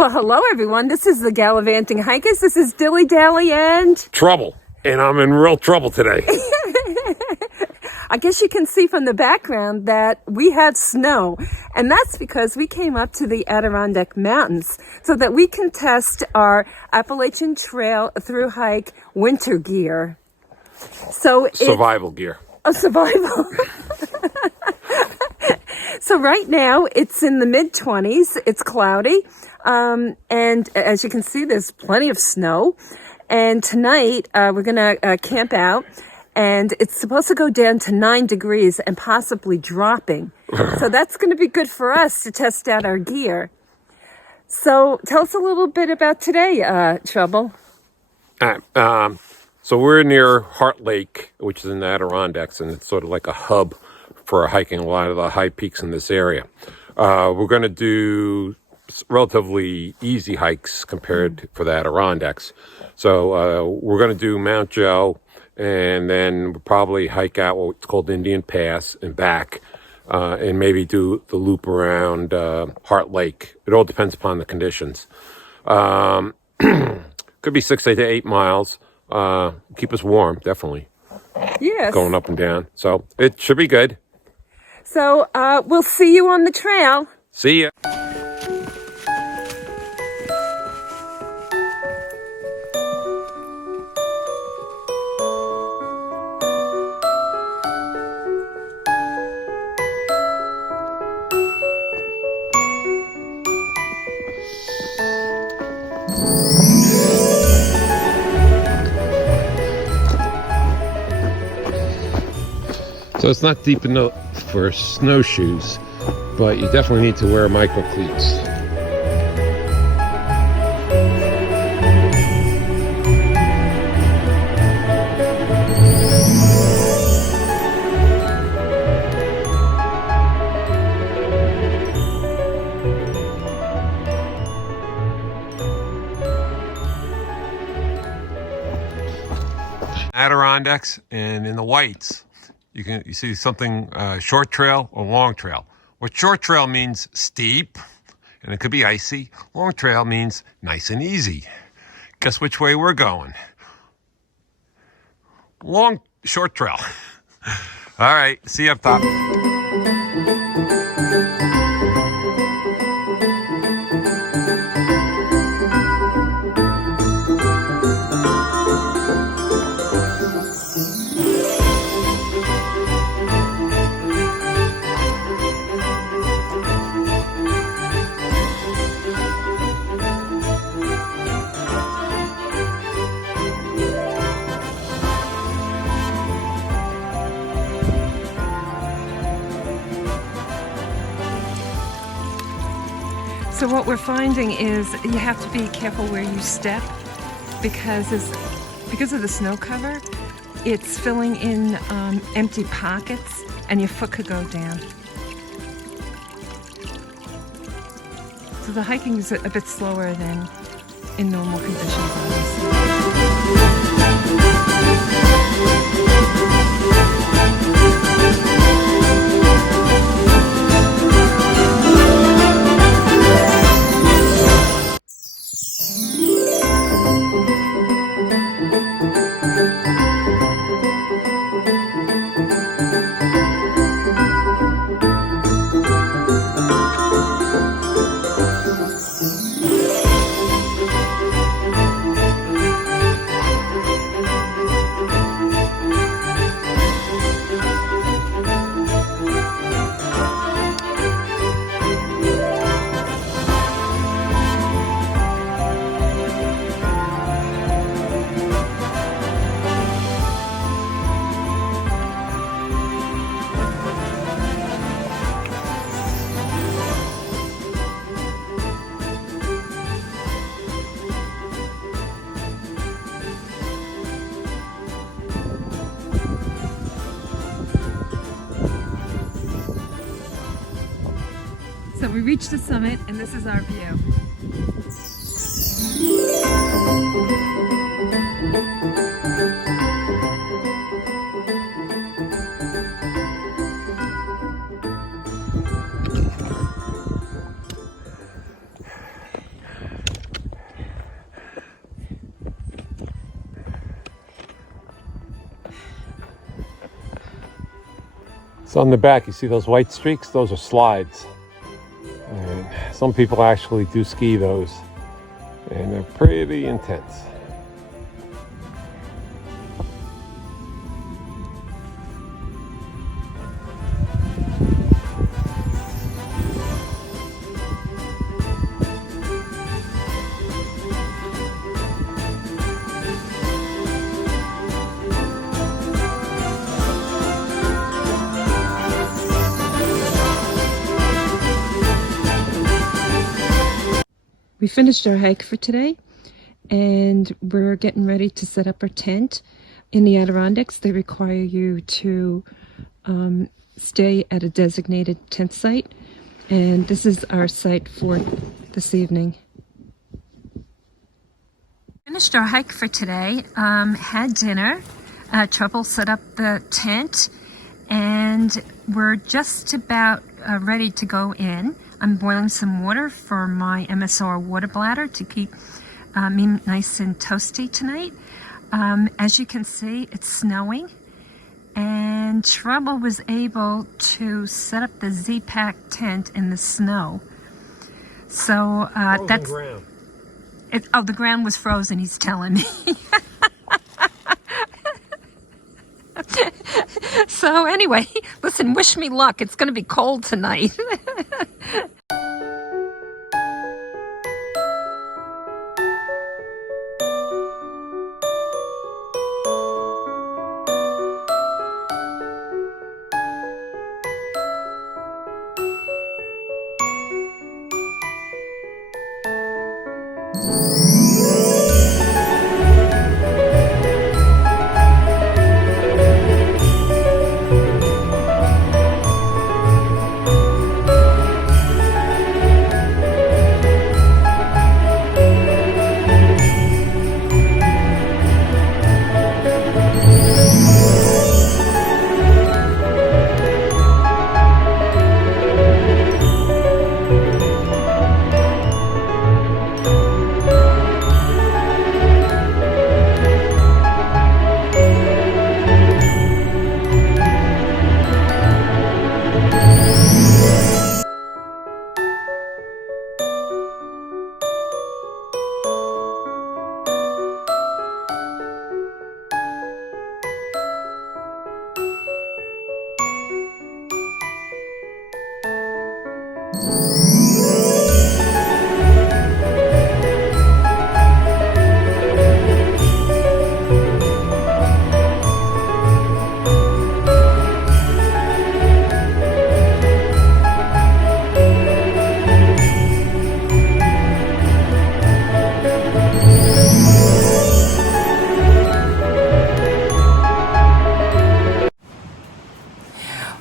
Well, hello everyone. This is the Gallivanting Hikers. This is Dilly Dally and Trouble. And I'm in real trouble today. I guess you can see from the background that we have snow. And that's because we came up to the Adirondack Mountains so that we can test our Appalachian Trail through hike winter gear. Survival gear. A survival. So right now it's in the mid-20s. It's cloudy. And as you can see, there's plenty of snow. And tonight we're going to camp out. And it's supposed to go down to 9 degrees and possibly dropping. So that's going to be good for us to test out our gear. So tell us a little bit about today, Trouble. So we're near Heart Lake, which is in the Adirondacks, and it's sort of like a hub for hiking a lot of the high peaks in this area. We're going to do relatively easy hikes compared for the Adirondacks. So we're going to do Mount Joe, and then we'll probably hike out what's called Indian Pass and back, and maybe do the loop around Heart Lake. It all depends upon the conditions. Could be 6 to 8 miles. Keep us warm, definitely. Yes. Going up and down. So it should be good. So we'll see you on the trail. See ya. So it's not deep enough for snowshoes, but you definitely need to wear micro cleats. Adirondacks, and in the whites you see something short trail or long trail. What short trail means steep, and it could be icy. Long trail means nice and easy. Guess which way we're going? Short trail. All right, see you up top. So what we're finding is you have to be careful where you step because of the snow cover, it's filling in empty pockets and your foot could go down. So the hiking is a bit slower than in normal conditions, obviously. So we reached the summit and this is our view. So on the back, you see those white streaks? Those are slides. And some people actually do ski those, and they're pretty intense. We finished our hike for today, and we're getting ready to set up our tent. In the Adirondacks, they require you to stay at a designated tent site, and this is our site for this evening. Finished our hike for today, had dinner, Trouble set up the tent, and we're just about ready to go in. I'm boiling some water for my MSR water bladder to keep me nice and toasty tonight. As you can see, it's snowing, and Trouble was able to set up the Z-Pack tent in the snow. So that's ground. Oh, the ground was frozen, he's telling me. So anyway, listen, wish me luck. It's going to be cold tonight.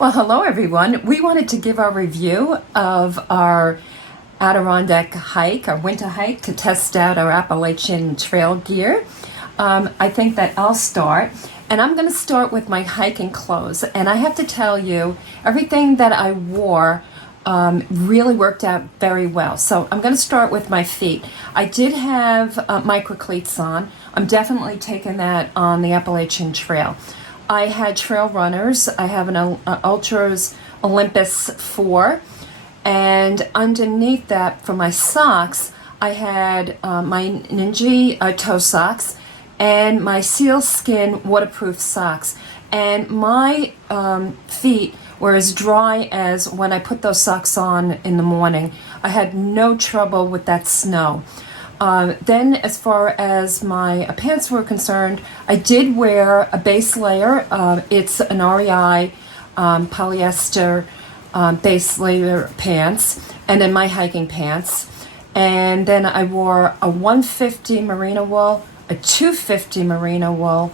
Well, hello everyone. We wanted to give our review of our Adirondack hike, our winter hike, to test out our Appalachian trail gear. I think that I'll start, and I'm going to start with my hiking clothes. And I have to tell you, everything that I wore really worked out very well. So I'm going to start with my feet. I did have micro cleats on. I'm definitely taking that on the Appalachian Trail. I had trail runners. I have an Ultras Olympus 4, and underneath that, for my socks, I had my Ninja toe socks and my sealskin waterproof socks. And my feet were as dry as when I put those socks on in the morning. I had no trouble with that snow. Then as far as my pants were concerned, I did wear a base layer. It's an REI polyester base layer pants, and then my hiking pants. And then I wore a 150 merino wool, a 250 merino wool,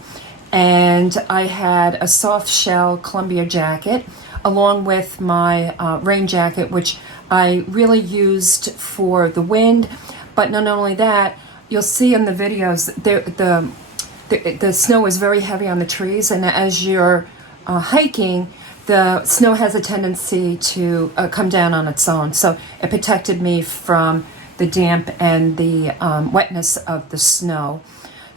and I had a soft shell Columbia jacket, along with my rain jacket, which I really used for the wind. But not only that, you'll see in the videos, the snow is very heavy on the trees, and as you're hiking, the snow has a tendency to come down on its own. So it protected me from the damp and the wetness of the snow.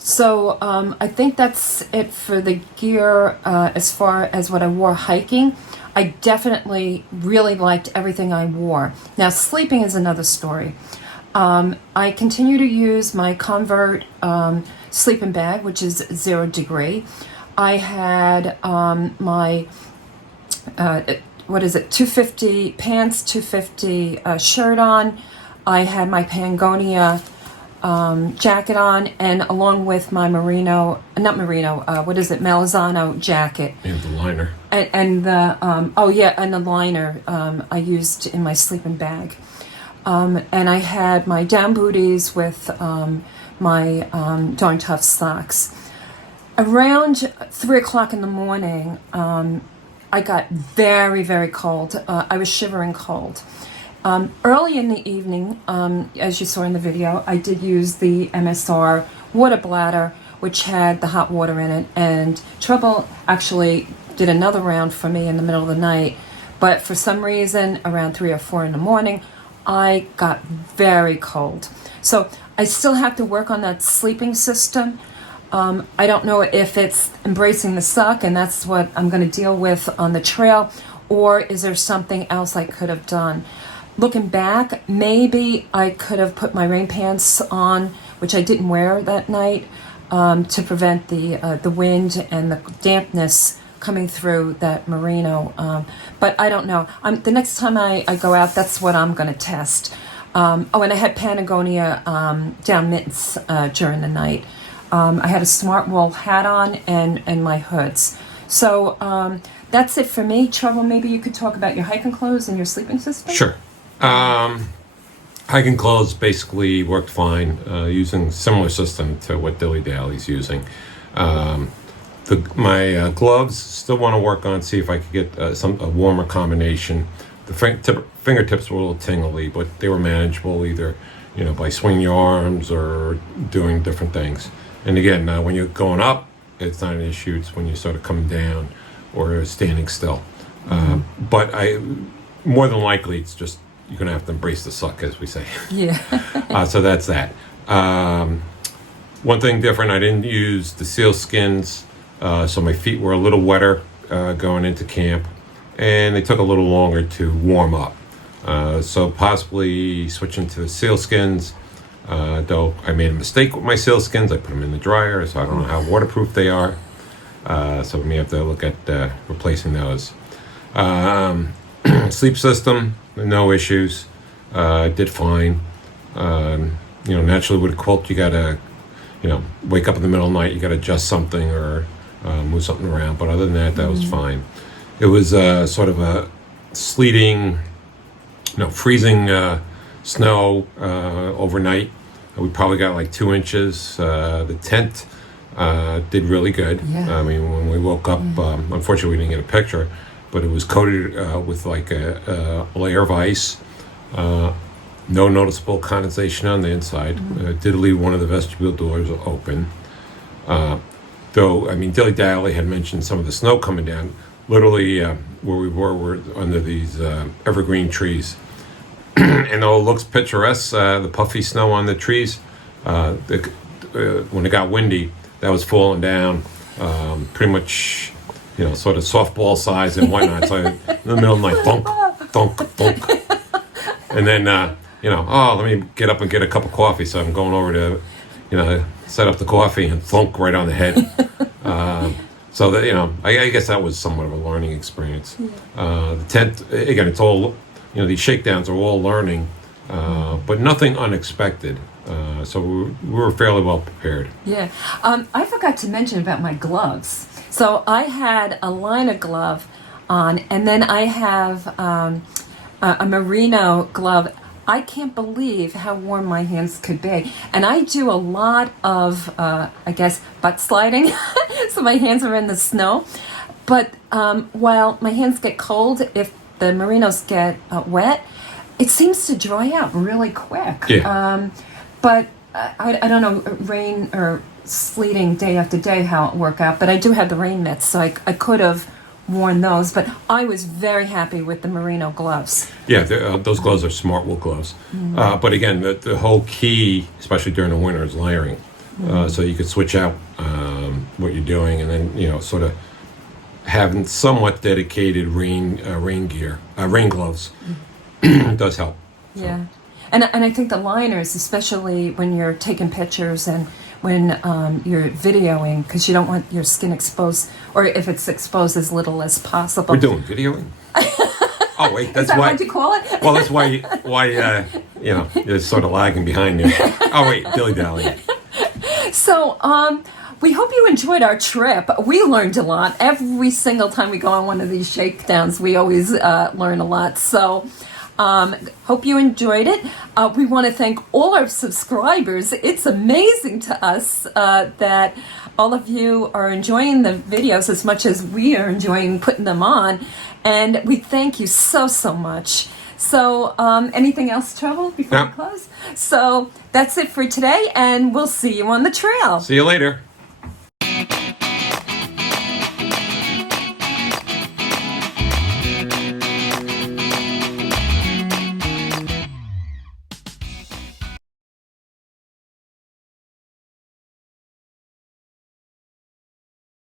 So I think that's it for the gear as far as what I wore hiking. I definitely really liked everything I wore. Now, sleeping is another story. I continue to use my Convert sleeping bag, which is 0 degree. I had my, 250 pants, 250 shirt on. I had my Patagonia jacket on, and along with my Malzano jacket. And the liner. And the liner I used in my sleeping bag. And I had my down booties with my Darn Tough socks. Around 3 o'clock in the morning, I got very, very cold. I was shivering cold. Early in the evening, as you saw in the video, I did use the MSR water bladder, which had the hot water in it, and Trouble actually did another round for me in the middle of the night, but for some reason, around 3 or 4 in the morning, I got very cold. So I still have to work on that sleeping system. I don't know if it's embracing the suck, and that's what I'm going to deal with on the trail, or is there something else I could have done? Looking back, maybe I could have put my rain pants on, which I didn't wear that night, to prevent the wind and the dampness coming through that merino. But I don't know. The next time I go out, that's what I'm going to test. And I had Patagonia down mittens during the night. I had a smart wool hat on and my hoods. So that's it for me. Trouble, maybe you could talk about your hiking clothes and your sleeping system? Sure. Hiking clothes basically worked fine, using similar system to what Dilly Dally's using. My gloves still want to work on, see if I could get a warmer combination. The fingertips were a little tingly, but they were manageable either, by swinging your arms or doing different things. And again, when you're going up, it's not an issue. It's when you're sort of coming down or standing still. But more than likely, it's just you're going to have to embrace the suck, as we say. Yeah. So that's that. One thing different, I didn't use the seal skins, so my feet were a little wetter going into camp, and they took a little longer to warm up. So possibly switching to the seal skins, though I made a mistake with my seal skins. I put them in the dryer, so I don't know how waterproof they are. So we may have to look at replacing those. Sleep system, no issues. Did fine. Naturally with a quilt, you gotta, wake up in the middle of the night, you gotta adjust something or move something around. But other than that, that was fine. It was sort of a sleeting, freezing snow overnight. We probably got like 2 inches. The tent did really good. Yeah. I mean, when we woke up, unfortunately we didn't get a picture, but it was coated with like a layer of ice. No noticeable condensation on the inside. Did leave one of the vestibule doors open. Though, I mean, Dilly Dally had mentioned some of the snow coming down. Literally, where we were under these evergreen trees. And though it looks picturesque, the puffy snow on the trees, when it got windy, that was falling down pretty much, sort of softball size and whatnot. So in the middle of the night, thunk, thunk, thunk. And then, let me get up and get a cup of coffee. So I'm going over to, set up the coffee and thunk right on the head. So that, I guess that was somewhat of a learning experience. The tent, again, it's all, these shakedowns are all learning, but nothing unexpected. So we were fairly well prepared. Yeah. I forgot to mention about my gloves. So I had a liner glove on, and then I have a merino glove. I can't believe how warm my hands could be. And I do a lot of, butt sliding. So my hands are in the snow. But while my hands get cold, if the merinos get wet, it seems to dry out really quick. Yeah. But I don't know, rain or sleeting day after day, how it work out. But I do have the rain mitts, so I could have worn those. But I was very happy with the merino gloves. Yeah, those gloves are smart wool gloves. But again, the whole key, especially during the winter, is layering. so you could switch out what you're doing, and then sort of having somewhat dedicated rain gloves does help. Yeah, and I think the liners, especially when you're taking pictures and when you're videoing, because you don't want your skin exposed, or if it's exposed, as little as possible. We're doing videoing. Oh wait, that's Is that why. what you call it? Well, that's why you're sort of lagging behind me. Oh wait, dilly dally. So, we hope you enjoyed our trip. We learned a lot. Every single time we go on one of these shakedowns, we always learn a lot. So, hope you enjoyed it. We want to thank all our subscribers. It's amazing to us that all of you are enjoying the videos as much as we are enjoying putting them on. And we thank you so much. So, anything else, Trouble, before we close? So, that's it for today, and we'll see you on the trail. See you later.